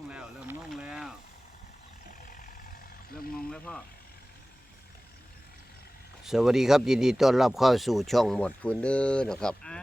งแล้ว เริ่มงงแล้ว เริ่มงงแล้วพ่อ สวัสดีครับยินดีต้อนรับเข้าสู่ช่องหมวดฟืนเดอร์นะครับอ่า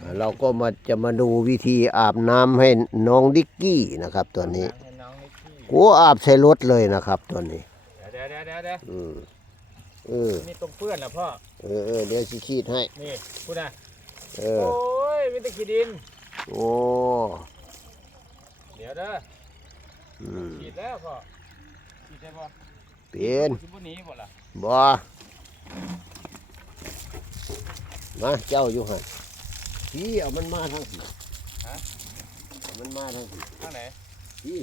อ่าเราก็มาจะมาดูวิธีอาบน้ำให้น้องดิกกี้นะครับ ตัวนี้ให้น้องนิกกี้กูอาบใส่รถเลยนะครับ ตัวนี้ เดี๋ยวเดี๋ยวเดี๋ยวเดี๋ยวอืมเออนี่ตรงเปื้อนเหรอพ่อ เออเออเดี๋ยวสิขีดให้ นี่พูดนะเอโอ้อยมีแตะขี้ดิน โอ้เดี๋ยวเด้ออืมฉีดแล้วพ่อฉีดได้ป่ะเป็นชิบุหนี้บ่ล่ะบ่มาเจ้าอยู่หันพี่เอามันมาทางพี่เอามันมาทางพี่ข้างไหนพี่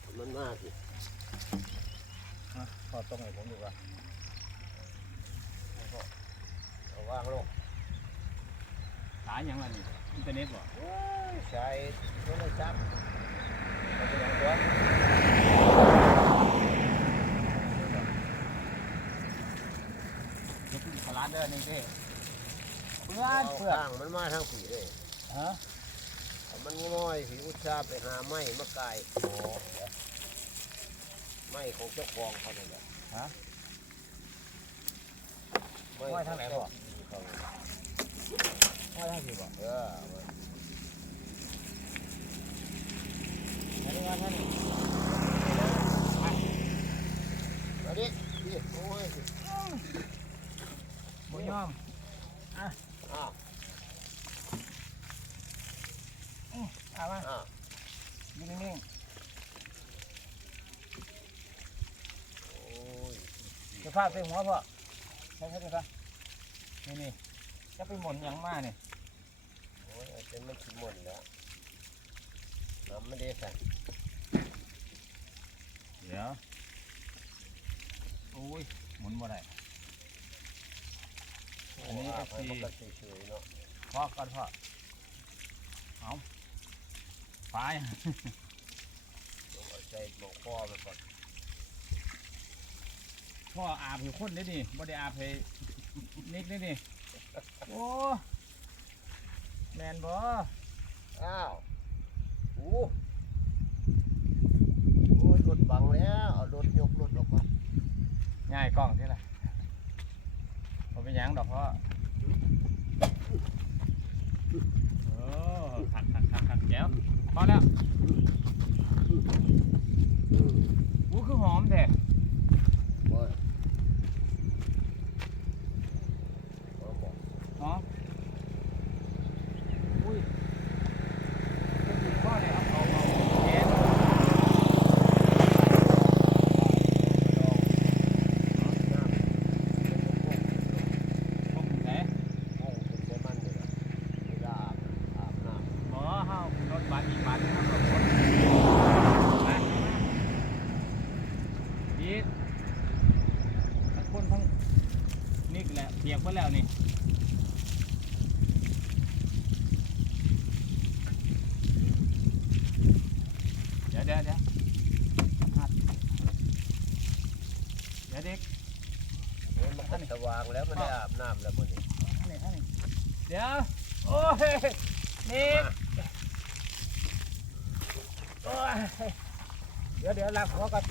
เอามันมาพี่อะพ่อตรงไหนผมดีกว่าให้พ่อเอาวางลง หาอย่างไรนี่อินเทอร์เน็ตบ่ใช้โทรศัพท์เอาไปอย่างตัวเดี๋ยวพี่ขอร้านเด้อนี่เด้เปื้อนเปื้อนข้างมันมาทางผีเลยฮะเอามันง่อยผีอุตส่าห์ไปหาไม้มาไก่โอ้ไม้ของเจ้าของเขาเนี่ยแหละฮะไม้ไม้ทางไหนบ่ เขาว่าได้สิบ่เอออันนี้ว่าท่านมาดิพี่โอ้ยบ่ยอมอ้าวเอามาอ้ายืนนิ่งโอ้ยจะพาไปหัวพ่อใช่ไหมครับนี่นี่ จะไปหมุนหยังมาเนี่ยโอ้ยเอาเป็นมันขี้หมดแล้วน้ำไม่ได้ใส่เดี๋ยวโอ้ยหมุนบ่ได้ อันนี้โ FC มันก็เฉยๆเนาะพ่อก่อนพ่อเอาไปต้องเอาใจหมอกคอไปก่อนพ่ออาบอยู่คนนี่นี่บ่ได้อาบให้นิกนี่นี่ โอ้แมนบ่อ้าวโอ้โอ้ยรถบังแล้วเอารถยกรถออกมาง่ายกล้องที่ละบ่เป็นหยังดอกพ่อโอ้ขัดขัดขัดขัดแก้วพอแล้ว อู้คือหอมแท้ โอ้ยเอาบอก หอมอุ้ยเป็นถึงข้อเลยเอาเอาเอาแก๊สพวกไหน เอาเป็นเส้นมันเลยนะเวลาอาบน้ำ หมอเฮารถบัสอีกบัสเฮารถคนมามาดีดทั้งคนทั้งนี่แหละเปียกหมดแล้วนี่ เดี๋ยวเดี๋ยวเดี๋ยวสัมผัสเดี๋ยวเด็ก โอ้ยมันก็สว่างแล้วมันได้อาบน้ำแล้วมันนี่เดี๋ยว โอ้ยนี่โอ้ยเดี๋ยวเดี๋ยวลากหัวก่อน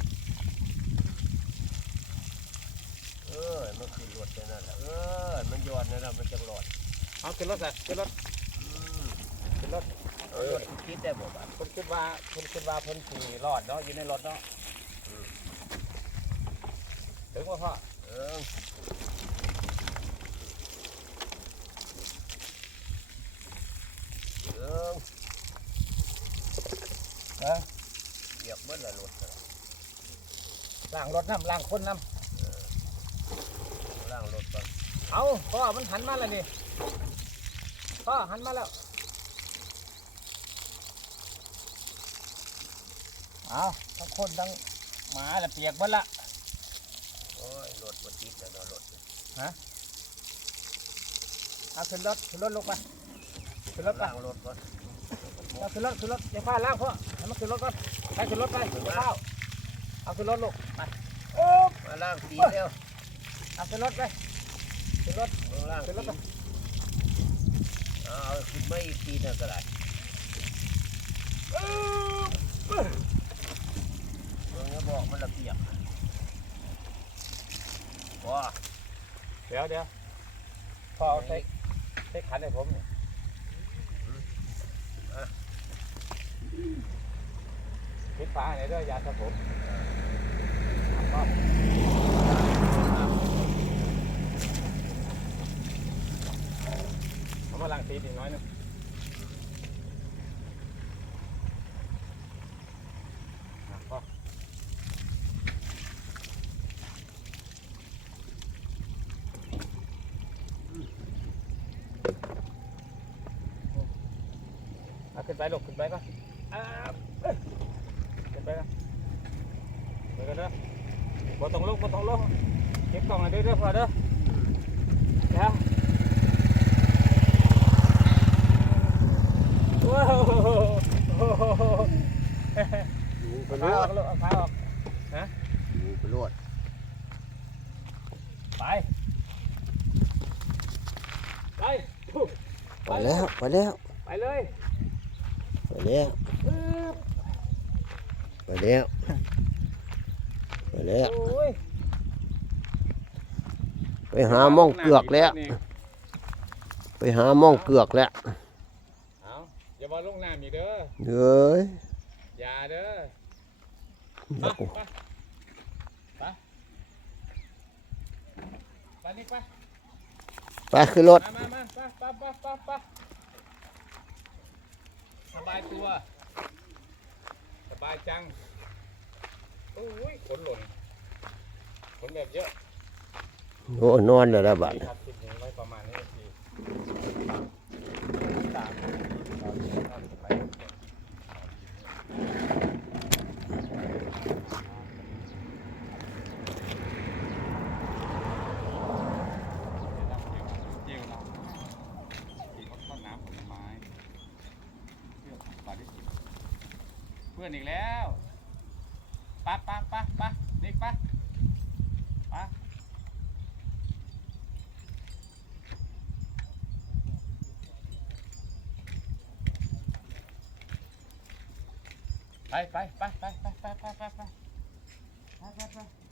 เออมันขึ้นรถแค่นั้นแหละเออมันยอดนั่นแหละมันจะรอดเอาขึ้นรถเลยขึ้นรถขึ้นรถเอารถคิดได้บ่บ้านคนคิดว่าคนคิดว่าเพิ่นสี่รอดเนาะอยู่ในรถเนาะถึงว่าพ่อ เออ เหยียบเบิดละรถน่ะ ล้างรถน้ำล้างคนน้ล่างรถก่อนำเอาพ่อมันหันมาแล้วนี่พ่อหันมาแล้วเอาทั้งคนทั้งหมาละเปียกหมดละ โอ้ยรถมันติดแล้วเนาะรถเอาขึ้นรถขึ้นรถลงไปขึ้นรถไปล่างรถก่อนเอาขึ้นรถขึ้นรถอย่าพลาดล่างพ่อให้มันขึ้นรถก่อนไปขึ้นรถไปอย่าพลาด เอาขึ้นรถลูกไปโอ้มาล่างตีเร็วเอาขึ้นรถไปขึ้นรถล่างขึ้นรถไปเอาขึ้นไม่ตีนะก็ได้มึงก็บอกมันระเบียบว้าเดี๋ยวเดี๋ยวพอเอาใช้ใช้ขันให้ผมเนี่ยปิดฝาไหนด้วยยาสระผม มกำลังตีอีกน้อยนึงขึ้นไปลูกขึ้นไปก่อนขึ้นไปก่อนเดี๋ยว บ่ต้องลุกบ่ต้องลุกเก็บกล่องอันเด้อเด้อพอเด้อเดี๋ยวว้าวอยู่ไปเอาโลขาอดอกลูกเอาขาออกอยู่ไปโลดไปไปไปแล้วไปแล้วไปเลยไปแล้วไปแล้ว ไปแล้วโอ้ยไปหาหม่องเกือกแล้ว ไปหาหม่องเกือกแล้วเอาอย่ามาลงน้ำอีกเด้อเอ้ยอย่าเด้อเดี๋ไปยวไปไปไปนี่ไปไปขึ้นรถมามามาไปไปไปไปไปสบายตัว สบายจัง โอ้ยขนหล่นขนแบบเยอะโอ้นอนแล้วละบัดครับคลิปนี้ไว้ประมาณนี้ทีสามเราจะทำไปเจียวเราตีเขาทอดน้ำผลไม้เพื่อปลาดิบเพื่อนอีกแล้ว ปะปะปะปะนี่ปะปะไปไปไปไปไปไปไปไปไปไปไปไปไป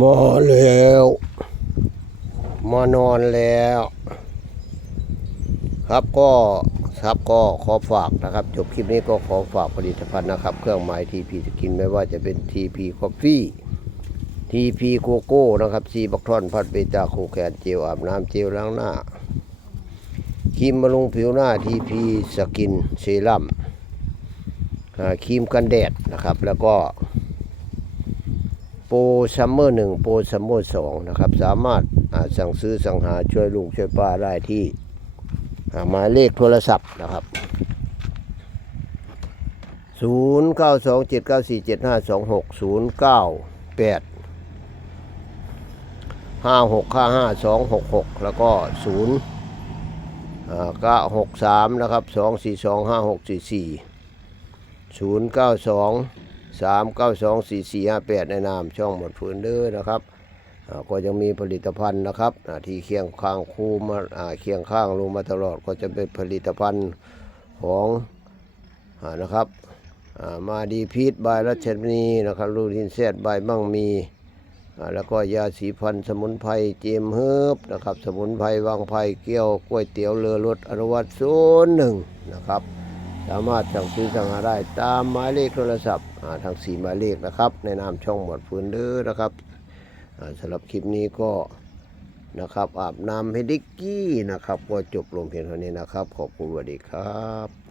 มาแล้ว มานอนแล้ว ครับก็ครับก็ขอฝากนะครับ จบคลิปนี้ก็ขอฝากผลิตภัณฑ์นะครับ เครื่องหมายทีพีสกินไม่ว่าจะเป็นทีพีคอฟฟี่ทีพีโกโก้นะครับซีบักทอนพัดเบตาคูแคนเจลอาบน้ำเจลล้างหน้าครีมบำรุงผิวหน้าทีพีสกินเซรั่มครีมกันแดดนะครับ แล้วก็ โปรซัมเมอร์หนึ่งโปรซัมเมอร์สองนะครับ สามารถสั่งซื้อสั่งหาช่วยลูกช่วยป้าได้ที่หมายเลขโทรศัพท์นะครับ 0 9 2 7 9 4 7 5 2 6 0 9 8 5 6 5 5 2 6 6 แล้วก็0อ่าก็6 3 นะครับ 2 4 2 5 6 4 4 0 9 2 สามเก้าสองสี่สี่ห้าแปดในนามช่องหมดฝืนเด้อนะครับก็ยังมีผลิตภัณฑ์นะครับที่เคียงข้างคู่มาเคียงข้างลงมาตลอดก็จะเป็นผลิตภัณฑ์ของอานะครับมาดีพีทบรัชนีนะครับลูทินเซตบมั่งมีแล้วก็ยาสีฟันสมุนไพรเจมเฮิบนะครับ สมุนไพรวางไผ่เกี้ยวกล้วยเตี๋ยวเรือรถอนุวัตศูนย์หนึ่งนะครับ สามารถสั่งซื้อสั่งหาได้ตามหมายเลขโทรศัพท์ทางสี่หมายเลขนะครับ ในนามช่องหมวดฟืนเด้อนะครับสำหรับคลิปนี้ก็นะครับอาบน้ำให้ดิกกี้นะครับ ก็จบลงเพียงเท่านี้นะครับ ขอบคุณสวัสดีครับ